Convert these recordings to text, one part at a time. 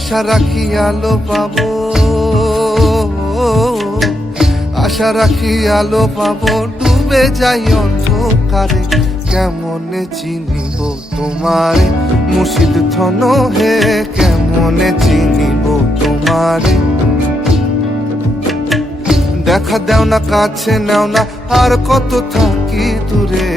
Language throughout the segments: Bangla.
আশা রাখি আলো পাবো, আশা রাখি আলো পাবো, ডুবে যাই অন্ধকারে। কেমনে চিনিব তোমারে মুর্শিদ ধন হে, কেমনে চিনিব তোমারে। দেখা দেও না কাছে নেও না, আর কত থাকি দূরে।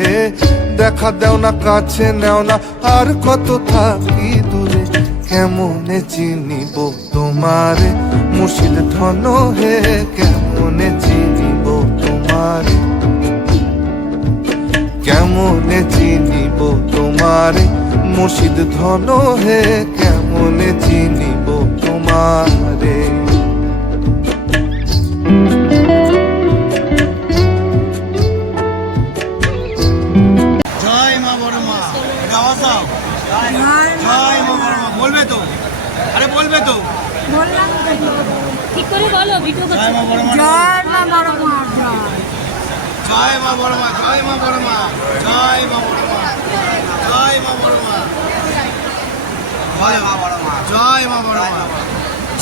দেখা দেও না কাছে নেও না, আর কত থাকি দূরে। কেমনে চিনিব তোমারে মুর্শিদ ধন হে, কেমনে চিনিব তোমারে। কেমনে চিনিব তোমারে মুর্শিদ ধন হে, কেমনে চিনিব তোমারে। জয় মা বড় মা। জয় মা বড় মা। বলবে তো? আরে বলবে তো? বললাম ঠিক করে বলো, ভিডিও করছি। জয় মা বড় মা। জয় মা বড় মা। জয় মা বড় মা। জয় মা বড় মা। জয় মা বড় মা। জয় মা বড় মা। জয় মা বড় মা। জয় মা বড় মা।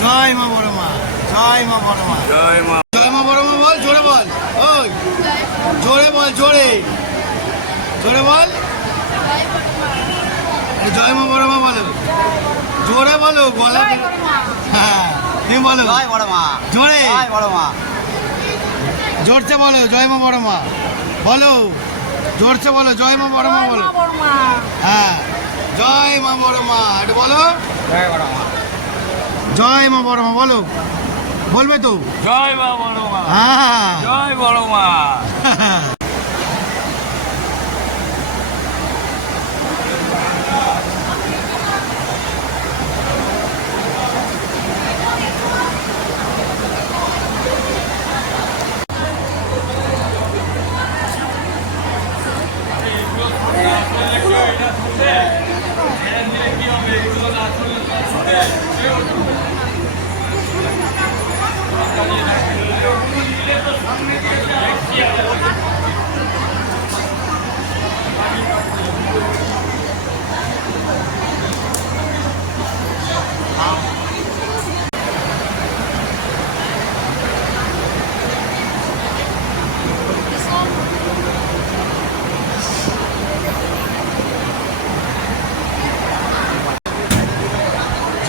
জয় মা বড় মা। জয় মা বড় মা। জয় মা। জয় মা বড় মা বল, জোরে বল। ওই জোরে বল, জোরে জোরে বল। জয় মা বড় মা বলো, জোরে বলো, গলা। হ্যাঁ তুমি বলো জয় বড় মা। জোরে জয় বড় মা। জোরছে বলো জয় মা বড় মা। বলো জোরছে বলো জয় মা বড় মা বলো। হ্যাঁ জয় মা বড় মা, একটু বলো জয় বড় মা। জয় মা বড় মা বলো, বলবে তো? জয় মা বড় মা। হ্যাঁ জয় বড় মা।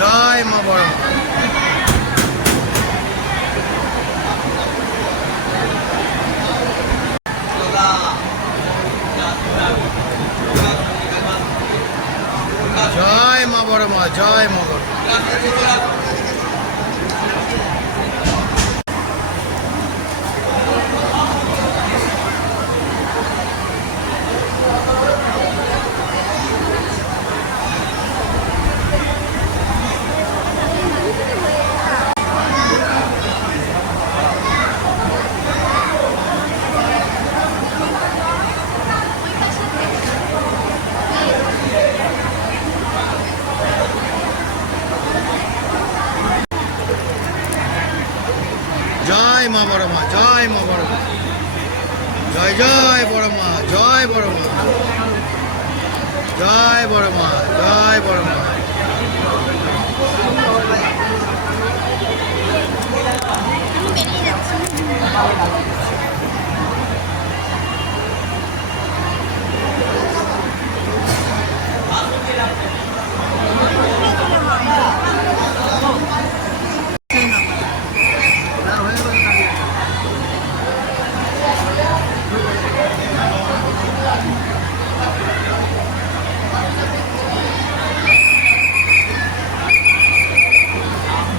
জয় মা বড় মা। জয় মা বড় মা। জয় মা বড় মা। জয় মা বড় মা। জয় মা বড় মা। জয় জয় বড় মা। জয় বড় মা। জয় বড় মা। জয় বড় মা।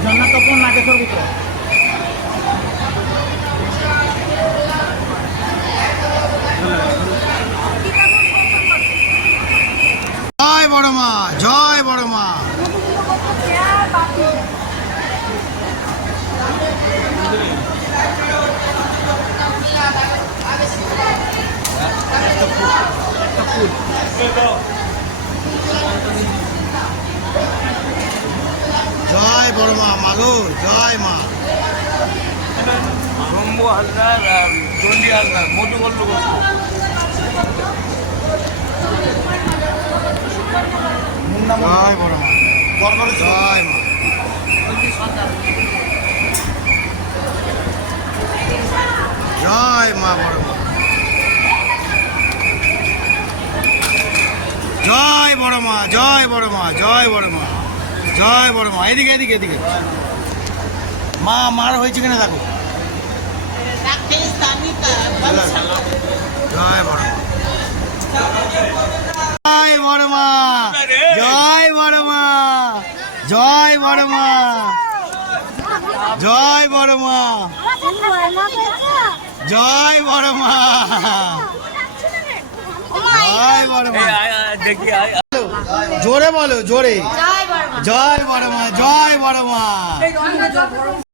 জন্নাতপন নাগেশ্বর পুত্র। জয় বড় মা। জয় বড় মা। জয় বড় মা। মাগো জয় মা। শম্ভু হালদার আর চন্ডী হালদার মোটু বললো জয় বড় মা। জয় মা। জয় মা বড় মা, জয় বড় মা, জয় বড় মা, জয় বড় মা, জয় বড় মা। এদিকে এদিকে এদিকে মা, মার হয়েছে কিনা দেখো। জয় বড় মা, জয় বড় মা, জয় বড় মা, জয় বড় মা, জয় বড় মা, জয় বড় মা, জয় বড় মা। দেখি জোরে বলো, জোরে। জয় বড় মা, জয় বড় মা।